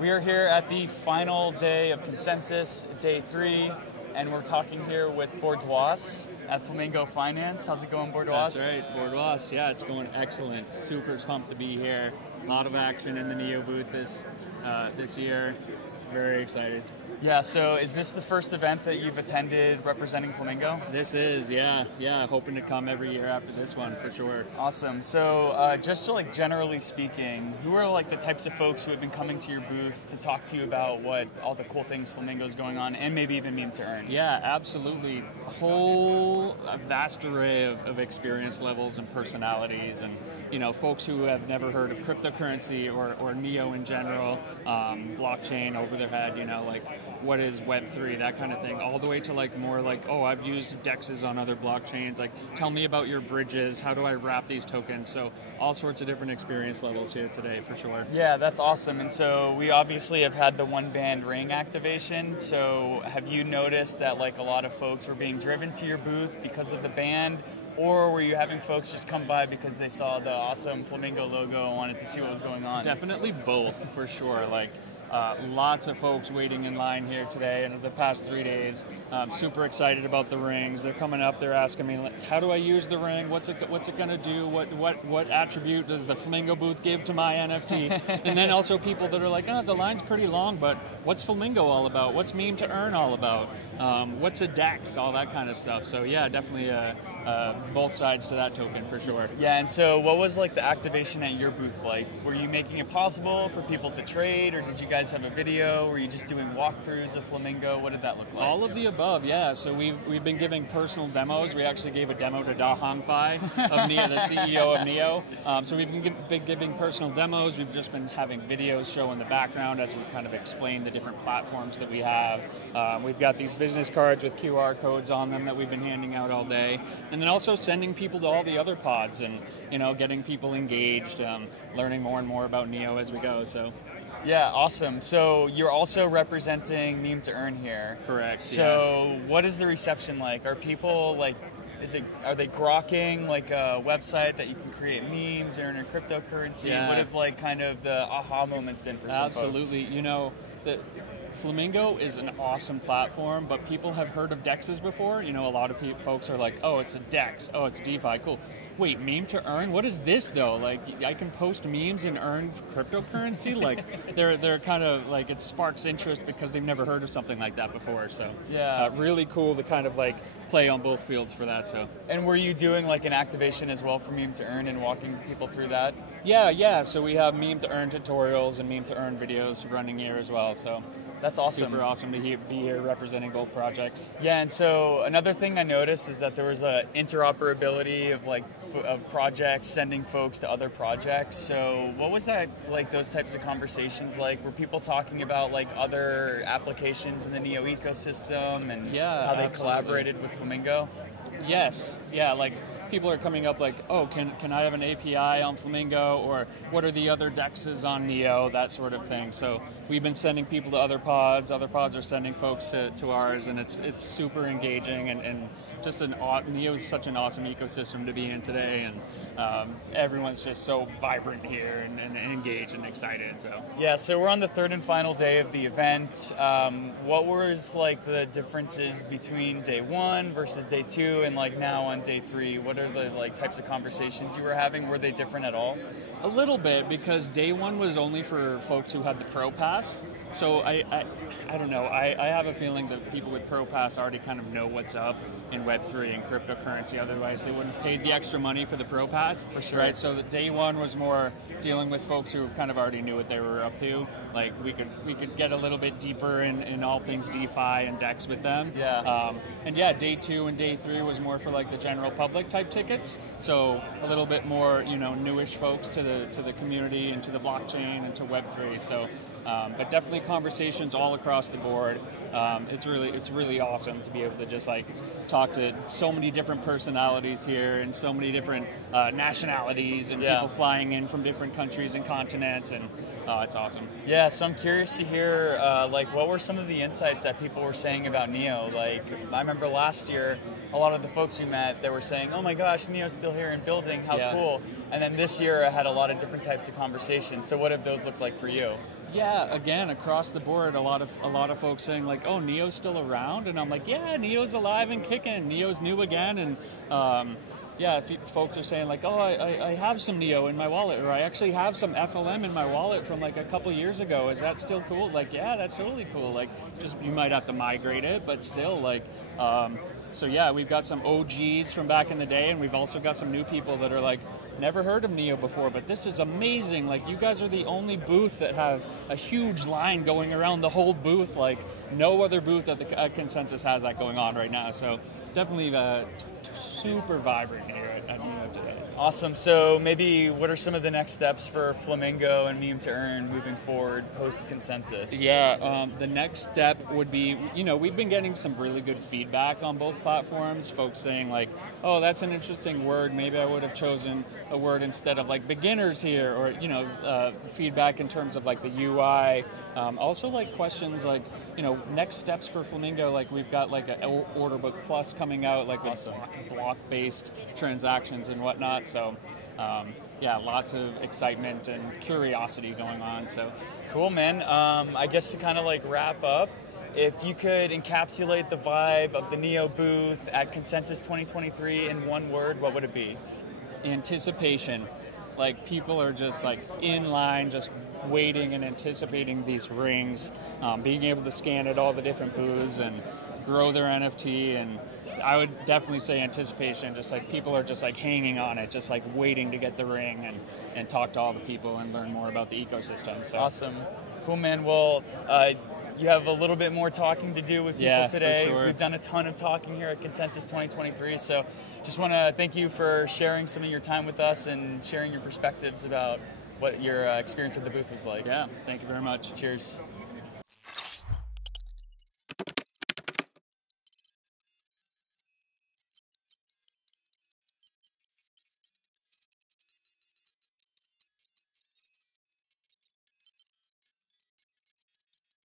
We are here at the final day of Consensus, day 3, and we're talking here with Bordois at Flamingo Finance. How's it going, Bordois? That's right, Bordois. Yeah, it's going excellent. Super pumped to be here. A lot of action in the NEO booth this year. Very excited. Yeah, so is this the first event that you've attended representing Flamingo? This is, yeah. Hoping to come every year after this one, for sure. Awesome. So just to generally speaking, who are the types of folks who have been coming to your booth to talk to you about what all the cool things Flamingo's going on, and maybe even Meme2Earn? Yeah, absolutely. A whole vast array of experience levels and personalities, and folks who have never heard of cryptocurrency or NEO in general, blockchain over their head, what is Web3, that kind of thing, all the way to more oh, I've used DEXs on other blockchains, tell me about your bridges, how do I wrap these tokens? So all sorts of different experience levels here today, for sure. Yeah, that's awesome. And so we obviously have had the one band ring activation. So have you noticed that a lot of folks were being driven to your booth because of the band? Or were you having folks just come by because they saw the awesome Flamingo logo and wanted to see what was going on? Definitely both, for sure. Lots of folks waiting in line here today and the past 3 days. Super excited about the rings. They're coming up, they're asking me, how do I use the ring? What's it going to do? What attribute does the Flamingo booth give to my NFT? And then also people that are like, oh, the line's pretty long, but what's Flamingo all about? What's Meme2Earn all about? What's a DEX? All that kind of stuff. So yeah, definitely both sides to that token, for sure. Yeah, and so what was the activation at your booth like? Were you making it possible for people to trade, or did you guys have a video? Were you just doing walkthroughs of Flamingo? What did that look like? All of the above, yeah. So we've been giving personal demos. We actually gave a demo to Da Hongfei of NEO, the CEO of NEO. So we've been giving personal demos. We've just been having videos show in the background as we kind of explain the different platforms that we have. We've got these business cards with QR codes on them that we've been handing out all day. And then also sending people to all the other pods and, getting people engaged, learning more and more about NEO as we go. So. Yeah, awesome. So you're also representing Meme2Earn here. Correct. So yeah. What is the reception like? Are people are they grokking a website that you can create memes and earn in cryptocurrency? Yeah. What have kind of the aha moments been for some folks? Absolutely. The Flamingo is an awesome platform, but people have heard of DEXs before. A lot of folks are like, oh, it's a DEX. Oh, it's DeFi. Cool. Wait, Meme2Earn? What is this though? I can post memes and earn cryptocurrency? They're kind of it sparks interest because they've never heard of something like that before. So yeah, really cool to kind of play on both fields for that. So. And were you doing an activation as well for Meme2Earn and walking people through that? Yeah. So we have Meme2Earn tutorials and Meme2Earn videos running here as well. So. That's awesome. Super awesome to be here representing both projects. Yeah, and so another thing I noticed is that there was a interoperability of of projects sending folks to other projects. So what was that those types of conversations like? Were people talking about other applications in the NEO ecosystem and how they collaborated with Flamingo? Yes. Yeah, people are coming up oh, can I have an API on Flamingo, or what are the other DEXs on NEO, that sort of thing. So we've been sending people to other pods are sending folks to ours, and it's super engaging, and just NEO is such an awesome ecosystem to be in today, and everyone's just so vibrant here and engaged and excited. So yeah, so we're on the third and final day of the event. What was the differences between day 1 versus day 2 and now on day 3? What are the types of conversations you were having? Were they different at all? A little bit, because day 1 was only for folks who had the Pro Pass. So I don't know. I have a feeling that people with Pro Pass already kind of know what's up in Web3 and cryptocurrency. Otherwise, they wouldn't have paid the extra money for the Pro Pass. For sure. Right? So the day 1 was more dealing with folks who kind of already knew what they were up to. We could get a little bit deeper in all things DeFi and DEX with them. Yeah. And yeah, day 2 and day 3 was more for the general public type tickets. So a little bit more newish folks to the community and to the blockchain and to Web3. So. But definitely conversations all across the board. It's really awesome to be able to just talk to so many different personalities here and so many different nationalities and people flying in from different countries and continents, and it's awesome. Yeah, so I'm curious to hear what were some of the insights that people were saying about NEO? I remember last year, a lot of the folks we met, they were saying, oh my gosh, NEO's still here and building, how cool. And then this year I had a lot of different types of conversations. So what have those looked like for you? Yeah, again, across the board, a lot of folks saying like, "Oh, Neo's still around," and I'm like, "Yeah, Neo's alive and kicking. Neo's new again." And yeah, folks are saying like, "Oh, I have some Neo in my wallet, or I actually have some FLM in my wallet from like a couple years ago. Is that still cool?" Like, yeah, that's totally cool. Like, just you might have to migrate it, but still, like. So yeah, we've got some OGs from back in the day, and we've also got some new people that are like, never heard of Neo before, but this is amazing. Like, you guys are the only booth that have a huge line going around the whole booth. Like, no other booth at the Consensus has that going on right now. So definitely super vibrant here at Neo today. Awesome. So maybe what are some of the next steps for Flamingo and Meme2Earn moving forward post-Consensus? Yeah, the next step would be, we've been getting some really good feedback on both platforms. Folks saying like, oh, that's an interesting word. Maybe I would have chosen a word instead of like beginners here, or, feedback in terms of like the UI. Also like questions like, next steps for Flamingo, like we've got like an order book plus coming out, like with block-based transactions and whatnot. So yeah, lots of excitement and curiosity going on. So cool, man. I guess to kind of like wrap up, if you could encapsulate the vibe of the Neo booth at Consensus 2023 in one word, what would it be? Anticipation. Like, people are just like in line, just waiting and anticipating these rings, being able to scan at all the different booths and grow their NFT. And I would definitely say anticipation, just like people are just like hanging on it, just like waiting to get the ring and talk to all the people and learn more about the ecosystem. So awesome. Cool, man. Well, you have a little bit more talking to do with people today. For sure. We've done a ton of talking here at Consensus 2023, so just want to thank you for sharing some of your time with us and sharing your perspectives about what your experience at the booth was like. Yeah, thank you very much. Cheers.